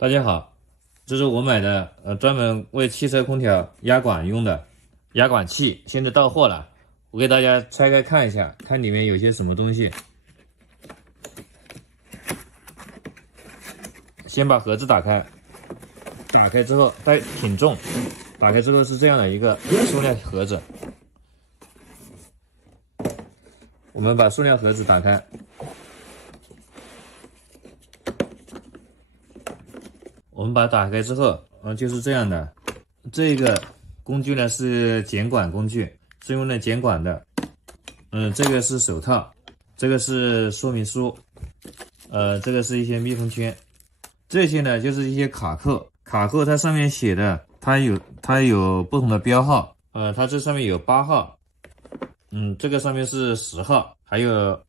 大家好，这是我买的专门为汽车空调压管用的压管器，现在到货了。我给大家拆开看一下，看里面有些什么东西。先把盒子打开，打开之后它挺重，打开之后是这样的一个塑料盒子。我们把塑料盒子打开。我们把它打开之后，就是这样的。这个工具呢是剪管工具，是用来剪管的。这个是手套，这个是说明书，这个是一些密封圈，这些呢就是一些卡扣。卡扣它上面写的，它有不同的标号，它这上面有8号，这个上面是10号，还有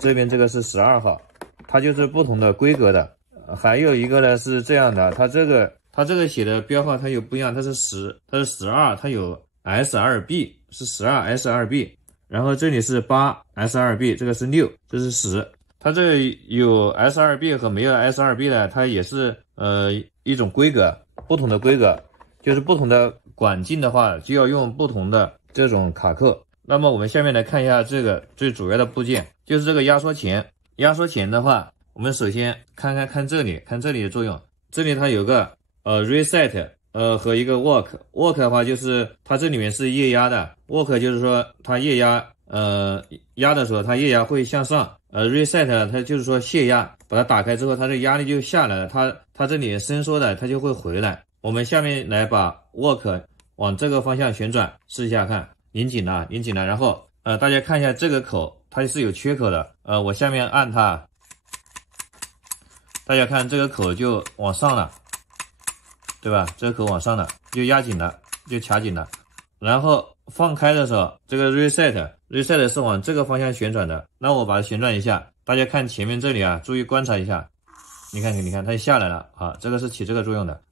这边这个是12号，它就是不同的规格的。还有一个呢是这样的，它这个写的标号它有不一样，它是12，它有 S2B 是12 S2B， 然后这里是8 S2B， 这个是6，这是10。它这有 S2B 和没有 S2B 的，它也是一种规格，不同的规格，就是不同的管径的话就要用不同的这种卡扣。那么我们下面来看一下这个最主要的部件，就是这个压缩钳。压缩钳的话，我们首先看这里，看这里的作用。这里它有个reset 和一个 work 的话就是它这里面是液压的， work 就是说它液压压的时候它液压会向上，reset 它就是说泄压，把它打开之后它的压力就下来了，它这里伸缩的它就会回来。我们下面来把 work 往这个方向旋转试一下看，拧紧了，然后大家看一下这个口它是有缺口的，我下面按它，大家看这个口就往上了，对吧？这个口往上了，就压紧了，就卡紧了。然后放开的时候，这个 reset 是往这个方向旋转的。那我把它旋转一下，大家看前面这里啊，注意观察一下。你看，它就下来了啊，这个是起这个作用的。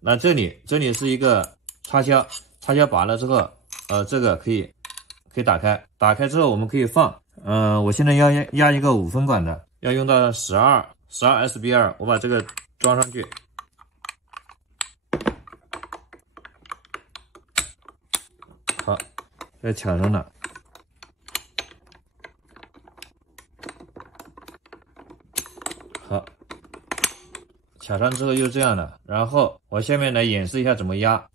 那这里是一个插销拔了之后，这个可以打开，打开之后我们可以放。我现在要压一个5分管的，要用到12 SB2， 我把这个装上去。好，要卡上了。好，卡上之后就这样的。然后我下面来演示一下怎么压。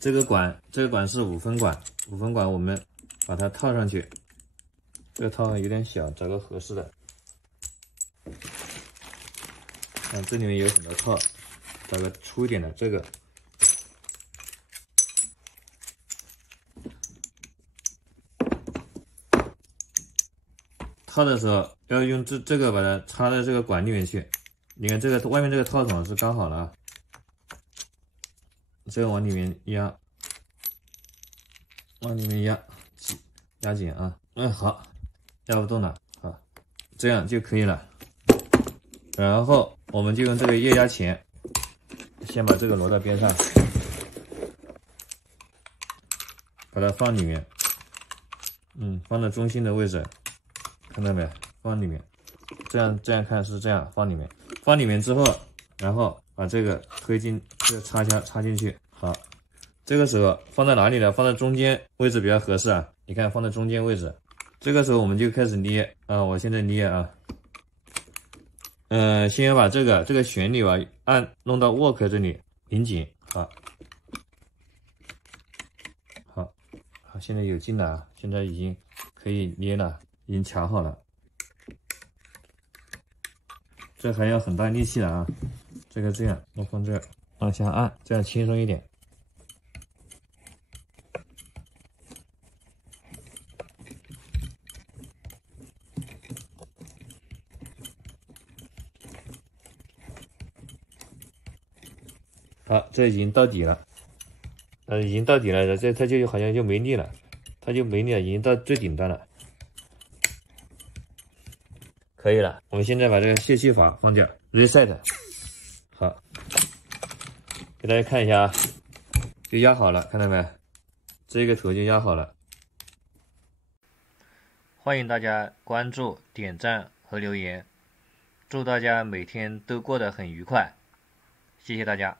这个管是5分管，5分管我们把它套上去。这个套有点小，找个合适的。看这里面有很多套，找个粗一点的。这个套的时候要用这个把它插在这个管里面去。你看这个外面这个套筒是刚好了啊。这个往里面压，压紧啊。好，压不动了，好，这样就可以了。然后我们就用这个液压钳，先把这个挪到边上，把它放里面，放到中心的位置，看到没？放里面，这样看是这样，放里面，放里面之后，然后把这个推进这个插销插进去。好，这个时候放在哪里呢？放在中间位置比较合适啊。你看放在中间位置，这个时候我们就开始捏啊。我现在捏啊，先要把这个旋钮啊弄到 work 这里拧紧。好，现在有劲了啊，现在已经可以捏了，已经卡好了。这还要很大力气了啊，这个这样，我放这儿，往下按，这样轻松一点。好，这已经到底了，已经到底了，它就好像就没力了，已经到最顶端了。可以了。我们现在把这个泄气阀放掉 ，reset。好，给大家看一下啊，就压好了，看到没？这个头就压好了。欢迎大家关注、点赞和留言，祝大家每天都过得很愉快，谢谢大家。